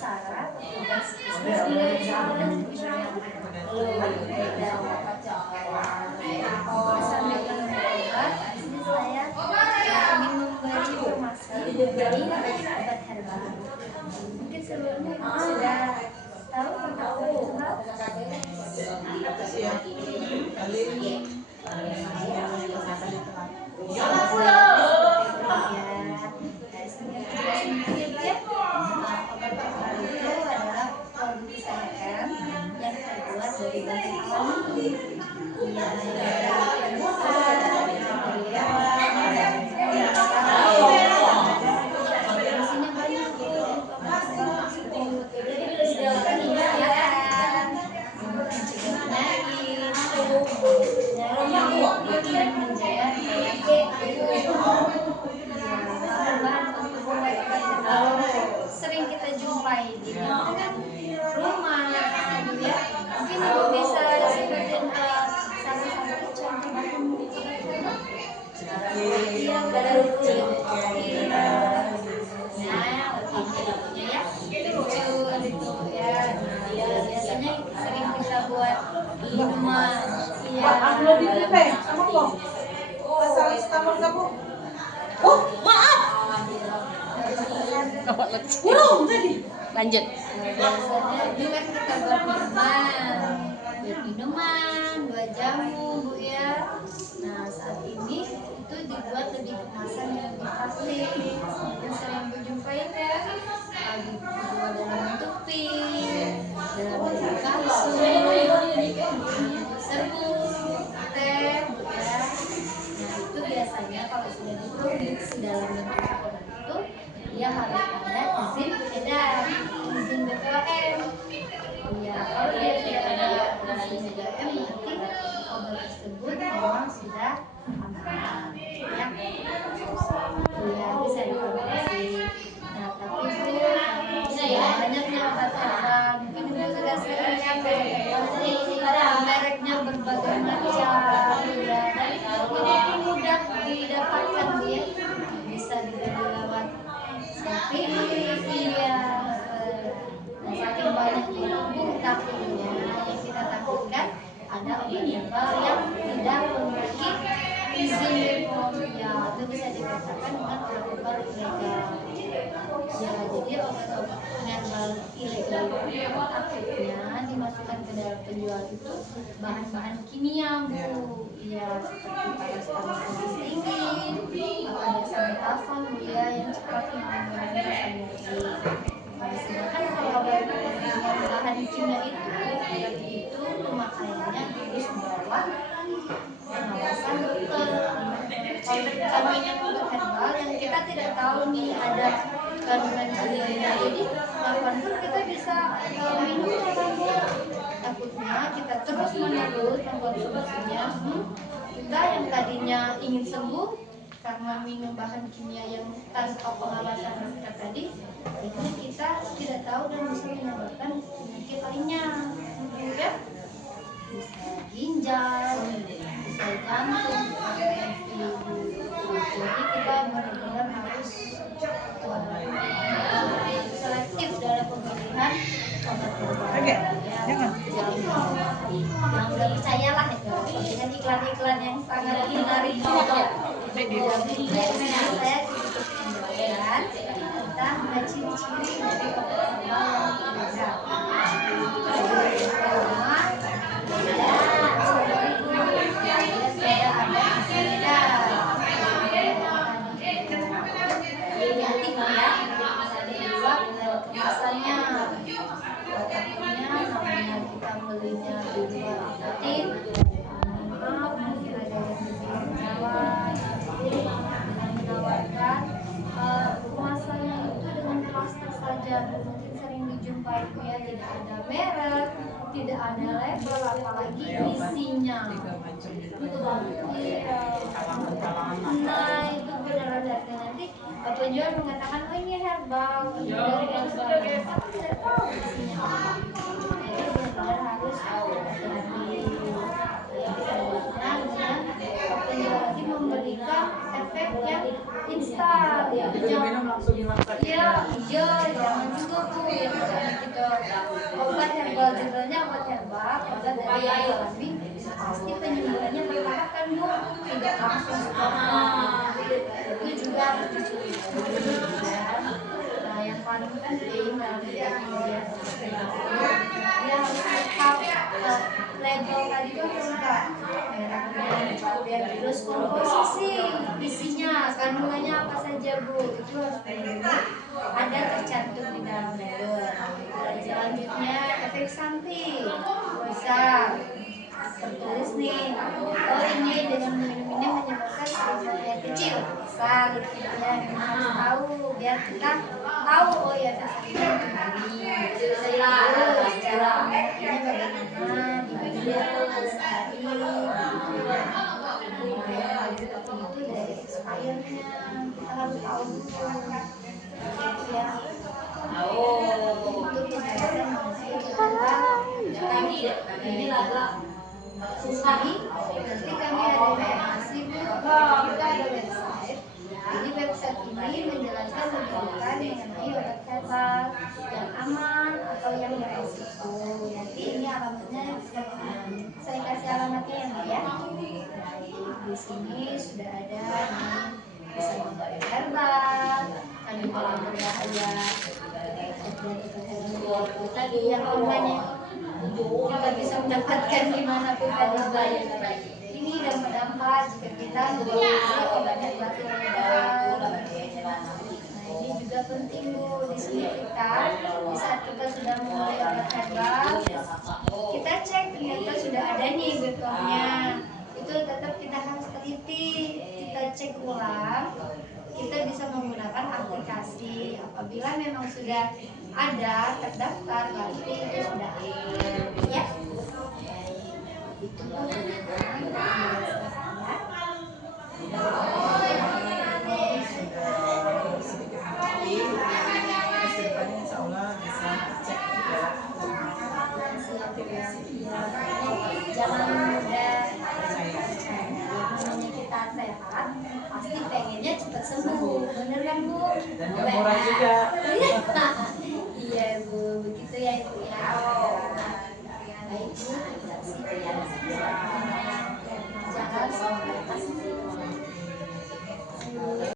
Sarah. Bismillahirrahmanirrahim. Saya ingin memberi informasi mengenai obat herbal. Mungkin sebelumnya sudah tahu tentang obat herbal? Dari bahan alami, sering kita jumpai di rumah, ya. Mungkin Ibu bisa sebutin satu-satu contoh bahan biasanya sering kita buat di rumah. Lanjut. Biasanya juga kita buat minuman, buat jamu, Bu ya. Nah, saat ini itu dibuat lebih kemasan yang lebih praktis. Yang sering berjumpai ya, dibuat dalam bentuk pil, dalam bentuk kapsul, serbuk, teh, Bu ya. Nah, itu biasanya kalau sudah diproduksi dalam bentuk seperti itu, dia harus ada izin beredar, izin BPOM. Ya, kalau dia tidak ada izin BPOM, berarti obat tersebut memang sudah aman. Ya, bisa diproduksi. Nah, tapi itu banyaknya obat herbal. Mungkin Ibu sudah sering lihat mereknya berbagai macam. Ya, dan itu mudah didapatkan dia. Bisa dibeli lewat Shopee, ya. Dan saking banyak itu takutnya yang kita takutkan ada obat herbal yang tidak memiliki izin BPOM, ya itu bisa dikatakan dengan obat herbal ilegal. Ya, jadi obat-obat herbal ilegal itu takutnya dimasukkan ke dalam penjual itu bahan-bahan kimia, Bu. Ya, seperti paracetamol dosis tinggi atau dexamethasone, Bu ya, yang cepat mengurangi rasa nyeri. Sedangkan kalau obat bahan kimia itu pemakaiannya harus bawah pengawasan dokter. Kalau yang obat herbal yang kita tidak tahu nih ada kandungan kimianya, jadi kapan pun kita bisa minum. Takutnya kita terus menerus mengkonsumsinya, kita yang tadinya ingin sembuh karena minum bahan kimia yang tanpa pengawasan dokter tadi, itu kita tidak tahu dan bisa menyebabkan penyakit lainnya, ya, bisa ginjal, bisa jantung, jadi kita benar-benar harus selektif dalam pemilihan obat herbal. Jangan percayalah dengan iklan-iklan yang sangat menarik. Saya sedikit menjelaskan tentang ciri-ciri dari obat herbal mungkin sering dijumpai, ya, tidak ada merek, tidak ada label, apalagi isinya. Nah, itu beneran dari nanti penjual mengatakan, oh ini herbal, dari herbal, tapi tidak tahu isinya apa. Jadi benar-benar harus hati-hati. Penjual lagi memberikan efek yang instan. Jangan, ya, jangan juga tuh yang Kalau judulnya obat herbal, obat dari yang alami, pasti penyembuhannya bertahap kan Bu, tidak langsung spontan. Itu juga harus dicukupi. Nah, yang paling penting dalam dia kemudian dia harus lengkap label tadi kan lengkap, merek dan terus komposisi isinya kandungannya apa saja Bu, itu harus benar-benar ada tercantum di dalam label. Selanjutnya efek samping bisa tertulis nih, oh ini dengan minum ini menyebabkan sel yang kecil, bisa gitu ya, harus tahu biar kita tahu oh ya efek sampingnya begini. Terus cara meminumnya bagaimana, dibagi per hari, itu dari expirednya kita harus tahu dulu ya. Untuk penjelasan mengenai ini susah nih. Nanti kami ada informasi Bu, kita ada website. Jadi website ini menjelaskan rujukan mengenai obat herbal yang aman atau yang beresiko. Nanti ini alamatnya saya kasih alamatnya ya. Di sini sudah ada nih, bisa membuat herbal, kandungan berbahaya tadi yang namanya kita bisa mendapatkan dimanapun ada ini dampak jika kita mengonsumsi obat herbal ilegal. Nah ini juga penting Bu, di sini kita di saat kita sudah memulai obat herbal kita cek ternyata sudah ada nih betonnya, itu tetap kita harus teliti, kita cek ulang. Kita bisa menggunakan aplikasi, apabila memang sudah ada terdaftar berarti itu sudah ada ya. Itu jangan mudah percaya, namanya kita sehat pasti pengennya cepat sembuh, bener kan Bu? Dan gak murah juga. Iya Bu, begitu ya Ibu ya. Baik Bu, jangan